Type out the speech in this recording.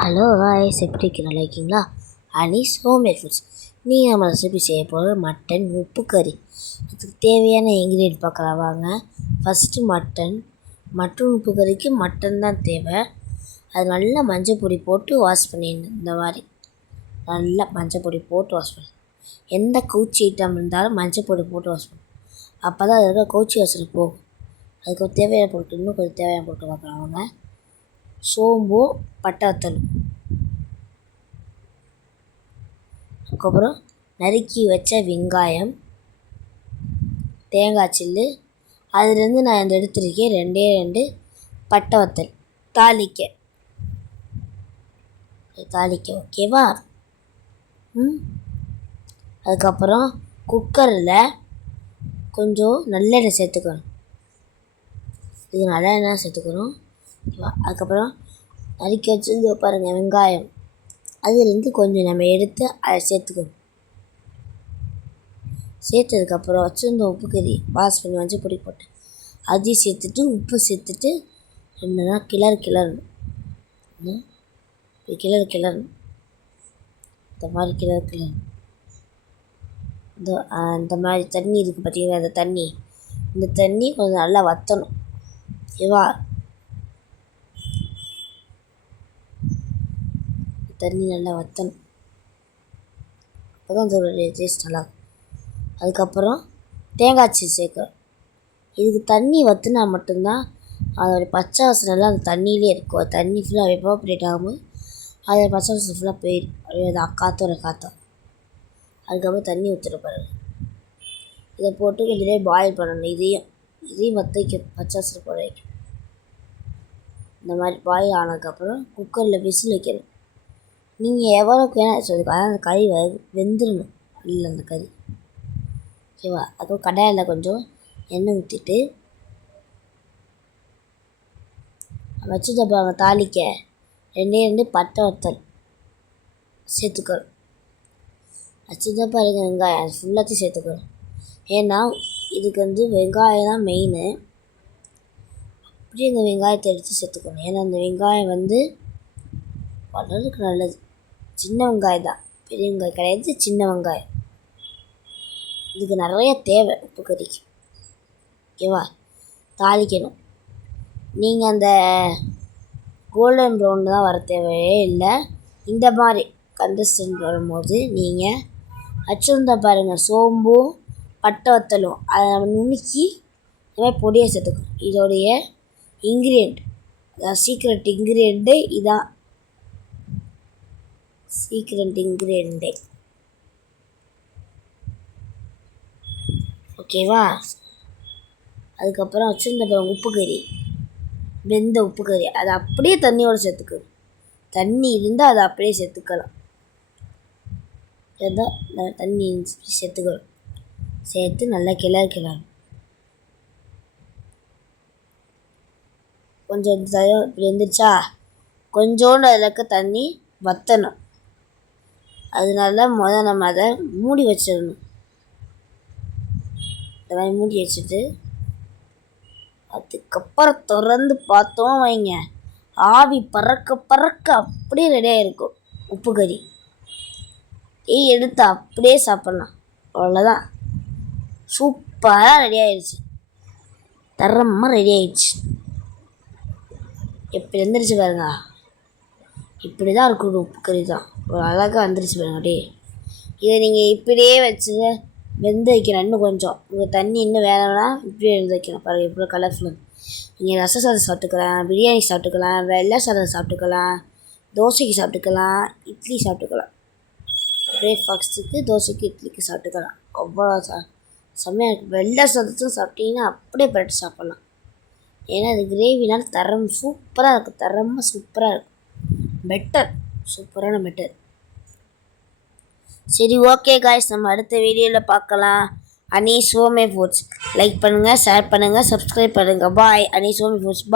Hello guys, எப்படி இருக்கிற லைக்கிங்களா? Anees homemade foods. நீங்கள் நம்ம ரெசிபி செய்ய போகிற மட்டன் உப்பு கறி. அதுக்கு தேவையான இன்க்ரீடியன்ட் பார்க்கலாம் வாங்க. ஃபஸ்ட்டு மட்டன் உப்பு கறிக்கு மட்டன் தான் தேவை. அது நல்லா மஞ்சள் பொடி போட்டு வாஷ் பண்ணிடணும். இந்த மாதிரி நல்லா மஞ்சள் பொடி போட்டு வாஷ் பண்ணி, எந்த கவுச்சி ஐட்டம் இருந்தாலும் மஞ்சள் பொடி போட்டு வாஷ் பண்ணணும். அப்போ தான் அது இருக்க கவுச்சி வாசனை போகும். அதுக்கு தேவையான பொருட்கள் இன்னும் கொஞ்சம் தேவையான பொருட்கள் பார்க்கலாம் வாங்க. சோம்பு, பட்டாத்தூள், அதுக்கப்புறம் நறுக்கி வச்ச வெங்காயம், தேங்காய் சில்லு, அதுலேருந்து நான் இந்த எடுத்துருக்கேன் 2 பட்டை வத்தல் தாளிக்க ஓகேவா? அதுக்கப்புறம் குக்கரில் கொஞ்சம் நல்லெண்ணெய் சேர்த்துக்கணும். இது நல்லெண்ணெய் சேர்த்துக்கணும். அதுக்கப்புறம் நறுக்கி வச்சு பாருங்கள் வெங்காயம், அதுலேருந்து கொஞ்சம் நம்ம எடுத்து அதை சேர்த்துக்கணும். சேர்த்ததுக்கப்புறம் வச்சுருந்த உப்பு கறி வாஷ் பண்ணி மஞ்சள் பொடி போட்டு அதையும் சேர்த்துட்டு உப்பு சேர்த்துட்டு என்னன்னா கிளறணும். இந்த மாதிரி கிளறணும். இந்த மாதிரி தண்ணி இருக்குது பார்த்தீங்கன்னா, இந்த தண்ணி கொஞ்சம் நல்லா வற்றணும். ஓகேவா? தண்ணி நல்லா வற்றணும். அப்போ தான் அதோடைய டேஸ்ட் நல்லாயிருக்கும். அதுக்கப்புறம் தேங்காய் சீ சேர்க்கணும். இதுக்கு தண்ணி வற்றினா மட்டும்தான் அதோடைய பச்சை வாசனைலாம் அந்த தண்ணியிலே இருக்கும். தண்ணி ஃபுல்லாக எவாப்ரேட் ஆகும்போது அதோட பச்சை வாசனை ஃபுல்லாக போயிடும். அது காற்றும். அதுக்கப்புறம் தண்ணி ஊற்றிருப்பாரு. இதை போட்டு கொஞ்சம் நேரம் பாயில் பண்ணணும். இதையும் வற்ற வைக்கணும், பச்சை வாசனை போட வைக்கணும். இந்த மாதிரி பாயில் ஆனதுக்கப்புறம் குக்கரில் விசில் வைக்கணும். நீங்கள் எவ்வளோக்கு வேணால் சொல்லுங்கள், ஆனால் அந்த கறி வெந்துடணும். இல்லை அந்த கறி ஓகேவா? அதுவும் கடாயில் கொஞ்சம் எண்ணெய் ஊற்றிட்டு வச்சுட்டு தாளிக்க 2 பட்டை வத்தல் சேர்த்துக்கணும். வச்சுட்டு பாருங்க வெங்காயம் அது ஃபுல்லாத்தையும் சேர்த்துக்கணும். ஏன்னா இதுக்கு வெங்காயம் தான் மெயின். அப்படியே இந்த வெங்காயத்தை எடுத்து சேர்த்துக்கணும். ஏன்னா அந்த வெங்காயம் உடலுக்கு நல்லது. சின்ன வெங்காயம் தான், பெரிய வெங்காயம் கிடையாது, சின்ன வெங்காயம். இதுக்கு நிறைய தேவை உப்பு கறிக்கு. ஓகேவா? தாளிக்கணும். நீங்கள் அந்த கோல்டன் ப்ரௌன் தான் வர தேவையே இல்லை. இந்த மாதிரி கன்சிஸ்டன்ட் வரும்போது நீங்கள் வச்சுருந்தா பாருங்கள் சோம்பும் பட்டை வத்தலும் அதை நம்ம நுணுக்கி இந்த மாதிரி பொடியை சேர்த்துக்கணும். இதோடைய இன்க்ரீடியண்ட், சீக்ரெட் இன்க்ரீடியண்ட்டு இதான். ஓகேவா? அதுக்கப்புறம் வச்சுருந்த உப்பு கறி, வெந்த உப்பு கறி அதை அப்படியே தண்ணியோடு சேர்த்துக்கணும். தண்ணி இருந்தால் அதை அப்படியே சேர்த்துக்கலாம். தண்ணி சேர்த்துக்கணும். சேர்த்து நல்லா கிளறணும். கொஞ்சம் இப்படி வந்துருச்சா, கொஞ்சோண்டு அதில் இருக்க தண்ணி வற்றணும். அதனால நம்ம அதை மூடி வச்சிடணும். இந்த மாதிரி மூடி வச்சுட்டு அதுக்கப்புறம் திறந்து பார்த்தோம் வைங்க, ஆவி பறக்க அப்படியே ரெடியாக இருக்கும் உப்பு கறி. எடுத்து அப்படியே சாப்பிட்லாம். அவ்வளோதான், சூப்பராக ரெடி ஆயிடுச்சு. தரமாக ரெடி ஆயிடுச்சு. எப்படி வந்துருச்சு பாருங்க. இப்படி தான் இருக்கணும் உப்பு கறி தான். ஒரு அழகாக வந்துருச்சு பாருங்க. அப்படியே இதை நீங்கள் இப்படியே வச்சு வெந்து வைக்கணும். இன்னும் கொஞ்சம் உங்கள் தண்ணி இன்னும் வேணும்னா இப்படியே வெந்து வைக்கணும். பாருங்கள் எப்படி கலர்ஃபுல். நீங்கள் ரச சாதம் சாப்பிட்டுக்கலாம், பிரியாணி சாப்பிட்டுக்கலாம், வெள்ளை சாதம் சாப்பிட்டுக்கலாம், தோசைக்கு சாப்பிட்டுக்கலாம், இட்லி சாப்பிட்டுக்கலாம். பிரேக்ஃபாஸ்ட்டுக்கு தோசைக்கு இட்லிக்கு சாப்பிட்டுக்கலாம். அவ்வளோ செம்மையாக இருக்குது. வெள்ளை சாதத்தும் சாப்பிட்டீங்கன்னா அப்படியே பரட்டி சாப்பிட்லாம். ஏன்னா அது கிரேவினால் சூப்பராக இருக்குது. தரமாக சூப்பராக இருக்கும். சூப்பரான பெட்டர். சரி, ஓகே காய்ஸ், நம்ம அடுத்த வீடியோவில் பார்க்கலாம். அனீஸ் ஹோம்மேட் ஃபுட்ஸ் லைக் பண்ணுங்கள், ஷேர் பண்ணுங்கள், சப்ஸ்கிரைப் பண்ணுங்கள். பாய். Anees homemade foods.